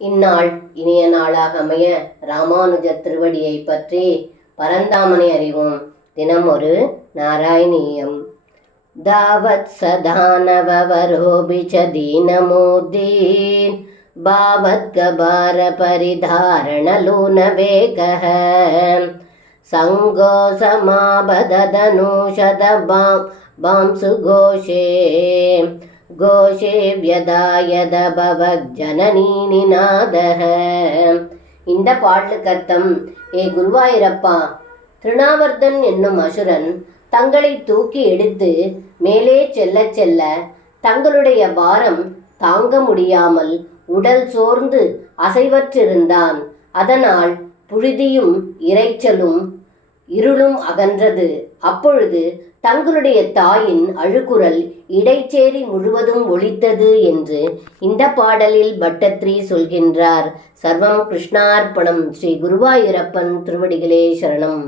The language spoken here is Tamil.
இந்நாள் இனிய நாளாக அமைய ராமானுஜர் திருவடியை பற்றி பரந்தாமனை அறிவோம். தினம் ஒரு நாராயணீயம். தாவத் சதானவரோபிச்ச தீனமூர்த்தீன் பாவத் கபார பரிதாரணலூன வேகः சங்கோ சமாபததனூஷத பாம்சு கோஷே கோஷே வியதாயத பவஜனனீ நிநாதः. இந்த பாடலுக்கு அர்த்தம்: ஏ குருவாயூரப்பா, திருநாவர்தன் என்னும் அசுரன் தங்களை தூக்கி எடுத்து மேலே செல்ல செல்ல தங்களுடைய பாரம் தாங்க முடியாமல் உடல் சோர்ந்து அசைவற்றிருந்தான். அதனால் புழுதியும் இரைச்சலும் இருளும் அகன்றது. அப்பொழுது தங்களுடைய தாயின் அழுகுரல் இடைச்சேரி முழுவதும் ஒலித்தது என்று இந்த பாடலில் பட்டத்ரி சொல்கின்றார். சர்வம் கிருஷ்ணார்ப்பணம். ஸ்ரீ குருவாயூரப்பன் திருவடிகளே சரணம்.